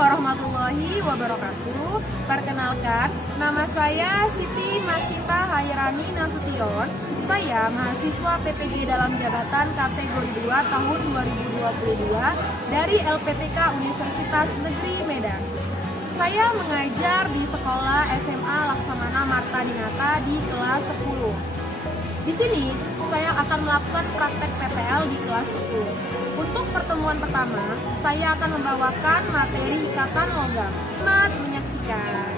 warahmatullahi wabarakatuh. Perkenalkan, nama saya Siti Masita Hairani Nasution. Saya mahasiswa PPG dalam jabatan kategori 2 tahun 2022 dari LPTK Universitas Negeri Medan. Saya mengajar di Sekolah SMA Laksamana Marta Dinata di kelas 10. Di sini, saya akan melakukan praktek PPL di kelas 10. Untuk pertemuan pertama, saya akan membawakan materi ikatan logam. Selamat menyaksikan.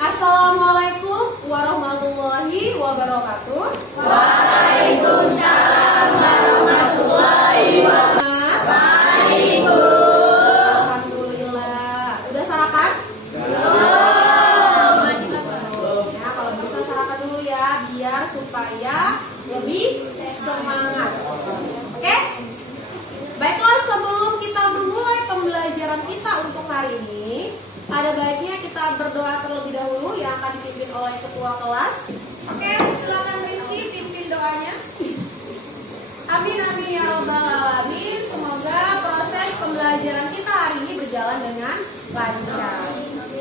Assalamualaikum warahmatullahi wabarakatuh. Waalaikumsalam warahmatullahi wabarakatuh. Alhamdulillah. Udah sarapan? Belum. Ya, kalau bisa sarapan dulu ya, biar supaya lebih semangat. Oke? Baiklah, sebelum kita memulai pembelajaran kita untuk hari ini, ada baiknya kita berdoa terlebih dahulu yang akan dipimpin oleh ketua kelas. Oke, silakan Rizky pimpin doanya. Amin amin ya robbal alamin. Semoga proses pembelajaran kita hari ini berjalan dengan lancar.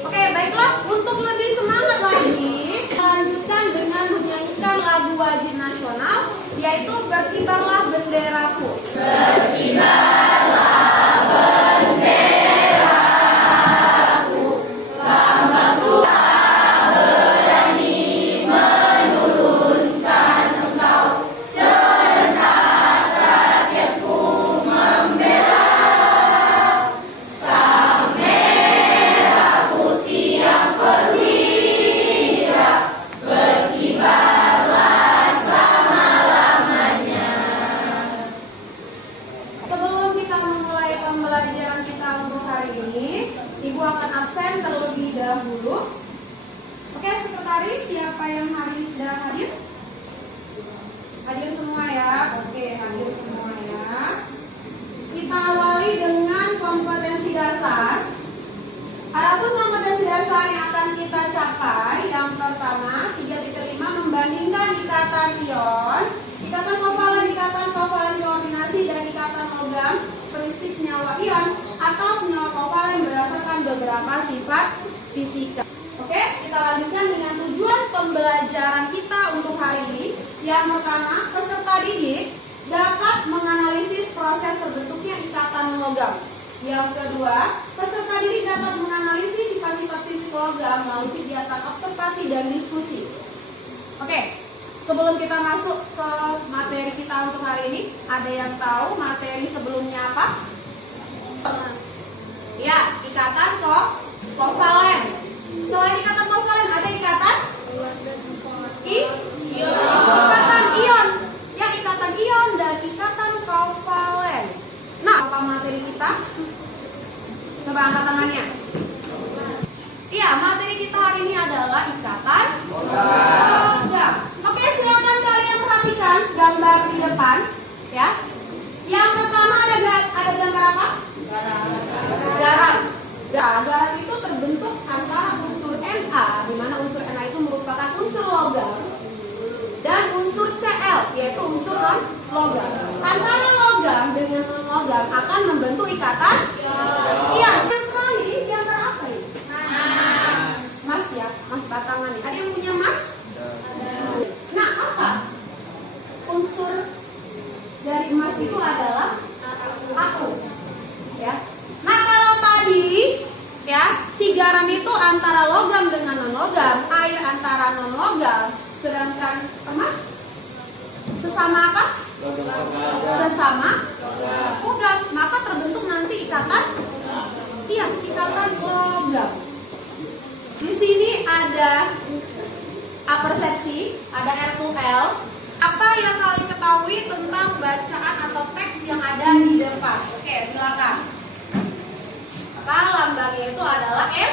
Oke, baiklah, untuk lebih semangat lagi, lanjutkan dengan menyanyikan lagu wajib nasional, yaitu Berkibarlah Benderaku. Berkibarlah benderaku, lambang suara berani menurunkan engkau, serta rakyatku membela. Sang merah putih yang perwira, berkibarlah selama-lamanya. Sebelum kita memulai pembelajaran kita untuk hari ini, Ibu akan absen terlebih dahulu. Oke, sekretaris, siapa yang sudah hadir? Hadir semua ya? Oke, hadir semua ya. Kita awali dengan kompetensi dasar. Adapun kompetensi dasar yang akan kita capai, yang pertama 3.5 membandingkan ikatan ion, ikatan kovalen koordinasi, dan ikatan logam, karakteristik senyawa ion atau senyawa kovalen berdasarkan beberapa sifat fisika. Oke, kita lanjutkan dengan tujuan pembelajaran kita untuk hari ini. Yang pertama, peserta didik dapat menganalisis proses terbentuknya ikatan logam. Yang kedua, peserta didik dapat menganalisis sifat-sifat fisik logam melalui kegiatan observasi dan diskusi. Oke, sebelum kita masuk ke materi kita untuk hari ini, ada yang tahu materi sebelumnya apa? Ya, ikatan kovalen. Selain ikatan kovalen, ada ikatan ikatan ion. Ya, ikatan ion dan ikatan kovalen. Nah, apa materi kita? Coba angkat tangannya. Iya, materi kita hari ini adalah ikatan logam. Oke, silakan kalian perhatikan gambar di depan, ya. Yang pertama ada gambar apa? Garam. Garam itu terbentuk antara unsur Na, di mana unsur Na itu merupakan unsur logam, dan unsur Cl, yaitu unsur non-logam. Antara logam dengan non-logam akan membentuk ikatan ion. Yang terakhir ini gambar apa ini? Mas ya, mas batangan nih. Ada yang punya mas? Nah, apa? Unsur dari emas itu adalah aku. Ya. Nah, kalau tadi ya, si garam itu antara logam dengan non-logam, air antara non-logam, sedangkan emas sesama apa? Sesama logam. Maka terbentuk nanti ikatan logam. Di sini ada persepsi, ada R2L. Apa yang kalian ketahui tentang bacaan atau teks yang ada di depan? Oke, silakan. Maka lambangnya itu adalah Fe,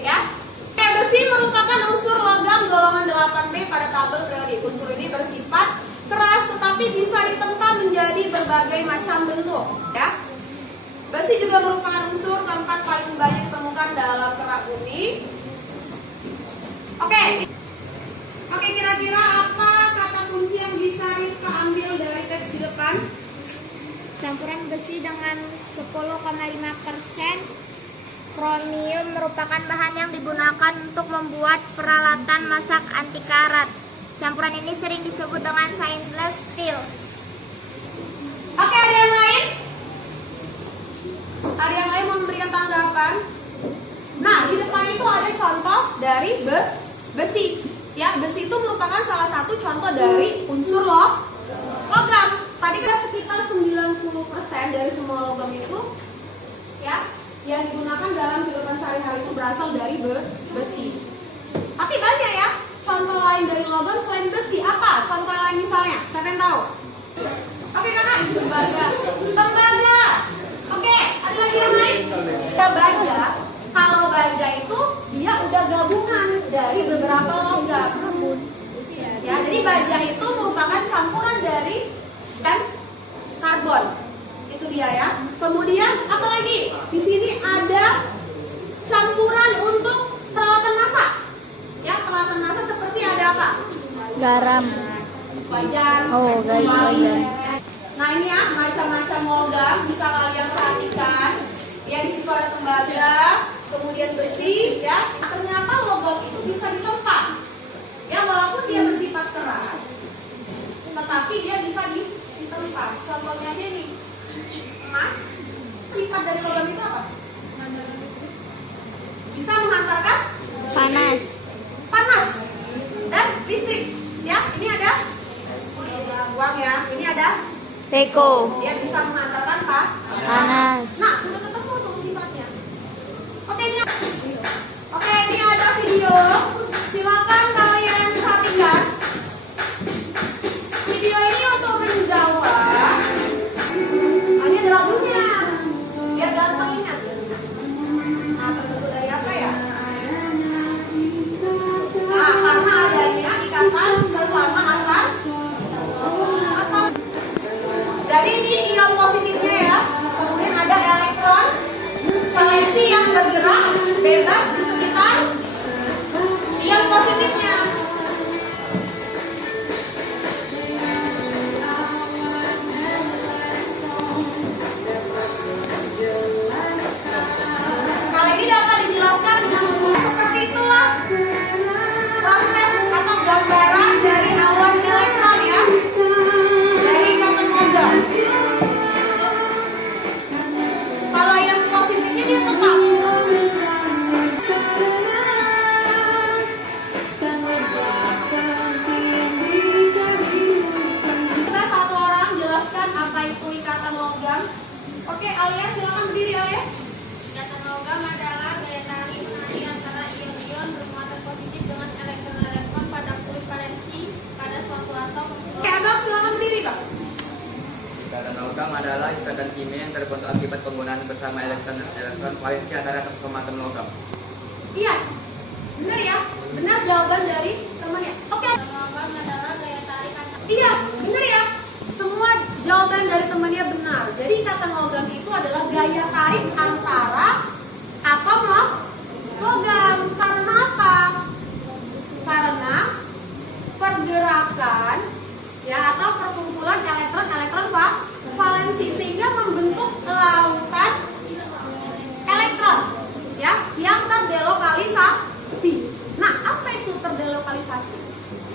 ya. Besi merupakan unsur logam golongan 8B pada tabel periodik. Unsur ini bersifat keras tetapi bisa ditempa menjadi berbagai macam bentuk, ya. Besi juga merupakan unsur keempat paling banyak ditemukan dalam kerak bumi. Oke, kira-kira apa kata kunci yang bisa Rifka ambil dari teks di depan? Campuran besi dengan 10,5% kromium merupakan bahan yang digunakan untuk membuat peralatan masak anti karat. Campuran ini sering disebut dengan stainless steel. Oke, ada yang lain? Ada yang lain mau memberikan tanggapan? Nah, di depan itu ada contoh dari besi. Ya, besi itu merupakan salah satu contoh dari unsur logam. Tadi kita sekitar 90% dari semua logam itu ya yang digunakan dalam kehidupan sehari-hari itu berasal dari besi. Tapi banyak ya contoh lain dari logam selain besi. Apa? Contoh lain misalnya? Siapa yang tahu? Oke kakak. Tembaga. Oke, ada lagi yang lain? Baja. Kalau baja itu dia udah gabungan dari beberapa logam. Ya, jadi baja itu merupakan campuran dari dan karbon. Itu dia ya. Kemudian apa lagi? Di sini ada campuran untuk peralatan masak. Ya, peralatan masak seperti ada apa? Garam. Wajan. Oh, wajan. Nah, ini ya macam-macam logam bisa kalian perhatikan. Ya, di situ ada tembaga, kemudian besi, ya. Ternyata logam itu bisa ditempa. Ya, walaupun dia bersifat keras, tetapi dia bisa ditempa. Contohnya aja nih, emas. Sifat dari logam itu apa? Bisa menghantarkan Panas. panas dan listrik. Ya, ini ada uang ya. Ini ada Teko. dia bisa menghantarkan Panas. Nah, sudah ketemu tuh sifatnya. Oke, ini ada video. Silakan kalian perhatikan. Video ini untuk menjawab. Ini ada lagunya. Biar gampang ingat. Nah, terbentuk dari apa ya? Nah, karena adanya ikatan sesama antar. Jadi ini ion positifnya ya. Kemudian ada elektron valensi yang bergerak bebas di sekitar ion positifnya. Hal ini dapat dijelaskan dengan seperti itulah proses atau gambaran dari awan elektron ya. Dari ikatan logam. Kalau yang positifnya dia tetap. Kita satu orang jelaskan apa itu ikatan logam. Oke, Alia silakan berdiri Alia. Ikatan logam adalah gaya tarik menarik antara ion-ion bermuatan positif dengan elektron-elektron pada kulit valensi pada suatu atom. Oke, Abang silakan berdiri Bang. Ikatan logam adalah ikatan kimia yang terbentuk akibat penggunaan bersama elektron valensi antara atom atom logam. Iya, benar ya? Benar jawaban dari temannya. Oke. Logam adalah gaya tarik antara Iya, benar ya. Semua jawaban dari temannya benar. Jadi ikatan logam itu adalah gaya tarik antara atom logam. Karena apa? Karena pergerakan ya atau perkumpulan elektron valensi sehingga membentuk lautan elektron ya yang terdelokalisasi. Nah, apa itu terdelokalisasi?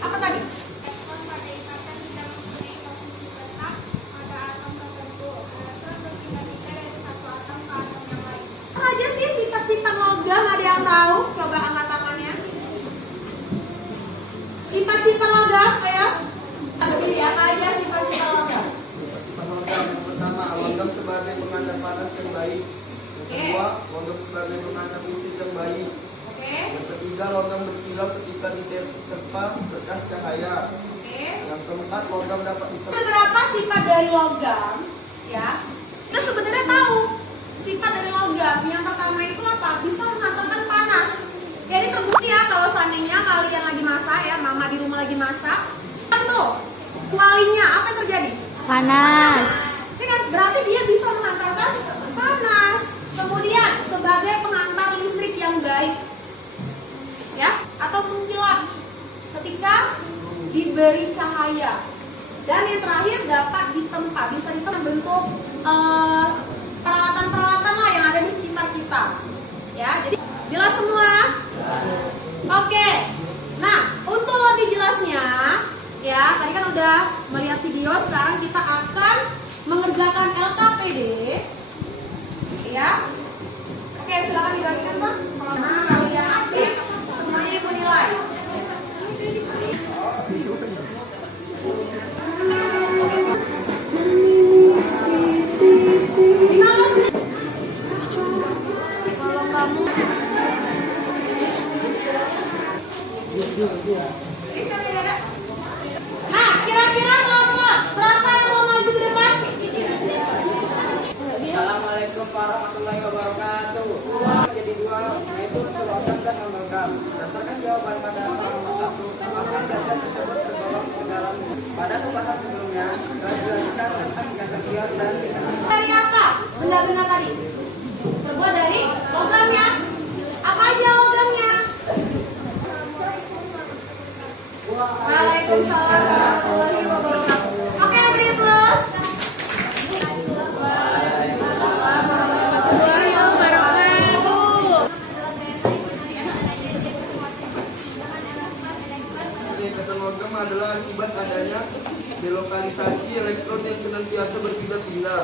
Apa tadi? elektron pada ikatan tidak mempunyai posisi tetap pada atom tertentu. Elektron berpindah-pindah dari satu atom ke atom yang lain. Apa saja sih sifat-sifat logam? Ada yang tahu? Coba angkat tangannya. Sifat-sifat logam, ayo. Pilih apa aja sifat-sifat logam? Logam yang pertama, logam sebagai pengantar panas yang baik. Yang kedua, logam sebagai pengantar listrik yang baik. Oke. Yang ketiga, logam berkilau ketika diterpa berkas cahaya. Oke. Yang keempat, logam dapat diterpa. Beberapa sifat dari logam, ya. Kita sebenarnya tahu sifat dari logam. Yang pertama itu apa? Bisa menghantarkan panas. Ya, ini terbukti ya kalau seandainya kalian lagi masak ya, mama di rumah lagi masak. Kan tuh, kualinya apa yang terjadi? Panas. Ini kan berarti dia bisa menghantarkan panas. Kemudian sebagai pengantar listrik yang baik, ya, atau mengkilap ketika diberi cahaya. Dan yang terakhir dapat ditempa, bisa ditempa bentuk peralatan-peralatan lah yang ada di sekitar kita. Ya, jadi jelas semua? Oke. Nah, untuk lebih jelasnya, ya tadi kan udah melihat video, sekarang kita akan mengerjakan LKPD. Ya. Oke, silakan dibagikan Pak. Kalau mana kalian aktif, semuanya ibu nilai. Gimana sih? Kalau kamu nah, kira-kira berapa yang mau maju ke depan? Assalamualaikum warahmatullahi wabarakatuh. Jadi dua, yaitu slogan dan amalgam. Berdasarkan jawaban pada halaman 1, maka data tersebut tergolong ke dalam. Pada pembahasan sebelumnya, telah dijelaskan tentang tingkatan ion dan tingkatan. Dari apa? Benda-benda tadi terbuat dari logamnya. Apa aja logamnya? Waalaikumsalam warahmatullahi wabarakatuh. Oke, beri plus. Tingkatan logam adalah akibat adanya delokalisasi elektron yang senantiasa berpindah-pindah.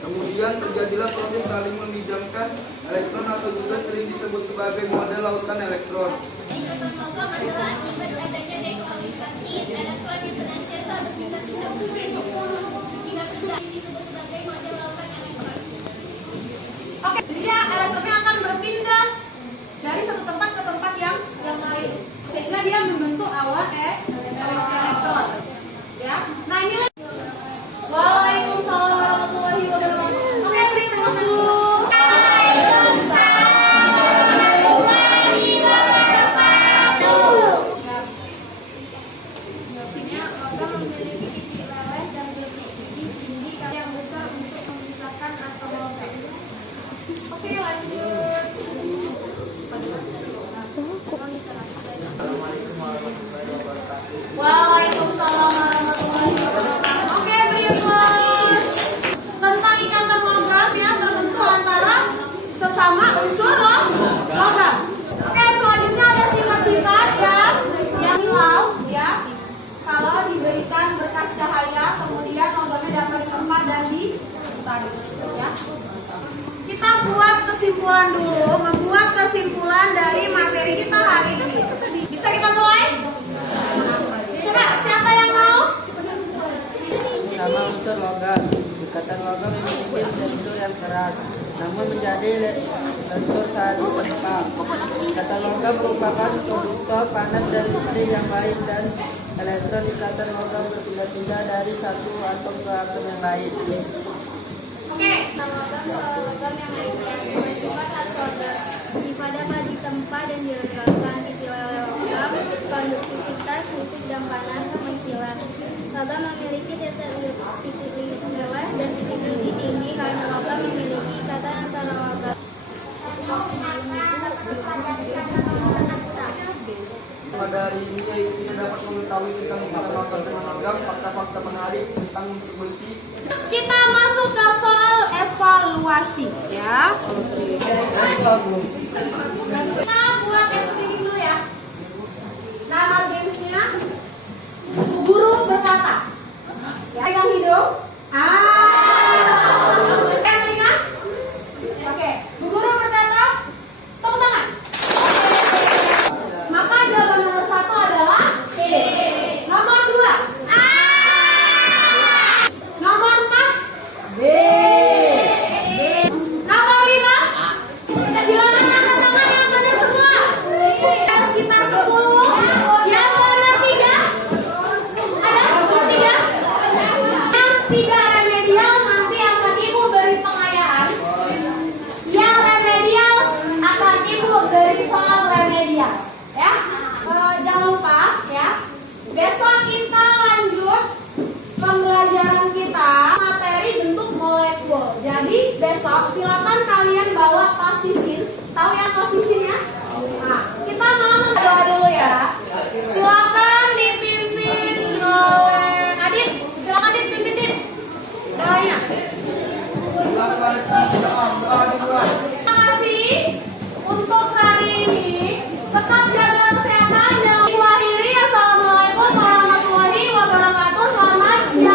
Kemudian terjadilah proses saling meminjamkan elektron atau juga sering disebut sebagai model lautan elektron. Tingkatan logam adalah akibat adanya dekolonisasi elektron yang senantiasa berpindah-pindah. Pindah-pindah disebut sebagai model lautan elektron. Oke, jadi ya elektronnya akan berpindah dari satu tempat ke tempat yang lain, sehingga dia membentuk awan elektron. Ya, nah ini. Waalaikumsalam warahmatullahi wabarakatuh. Oke, beri plus dulu. Logam memiliki titik leleh dan titik tinggi yang besar untuk memisahkan atom logam. Oke, lanjut. Assalamualaikum warahmatullahi wabarakatuh. Waalaikumsalam warahmatullahi wabarakatuh. Oke, beri plus. Tentang ikatan logam ya, terbentuk antara sesama unsur logam. Oke, selanjutnya ada sifat-sifat yang hilau ya. Kalau diberikan berkas cahaya, kemudian logamnya dapat ditempa dan ditarik ya. Kita buat kesimpulan dulu, membuat kesimpulan dari materi kita hari ini. Bisa kita mulai? Coba, siapa yang mau? Sama unsur logam. Ikatan logam memiliki struktur yang keras, namun menjadi lentur saat ditempa. Ikatan logam merupakan konduktor panas dan listrik yang baik, dan elektron ikatan logam berpindah-pindah dari satu atom ke atom yang lain. Oke. Logam yang lainnya dengan sifat khas logam. Sifat dapat ditempa dan diregangkan. Titik leleh logam, konduktivitas, listrik dan panas, mengkilat. Logam memiliki titik leleh dan titik didih tinggi karena logam memiliki ikatan antara logam. Pada hari ini kita dapat mengetahui tentang ikatan logam dan amalgam, fakta-fakta menarik tentang unsur besi. Kita masuk ke soal evaluasi ya. Kita buat screening dulu ya. Nama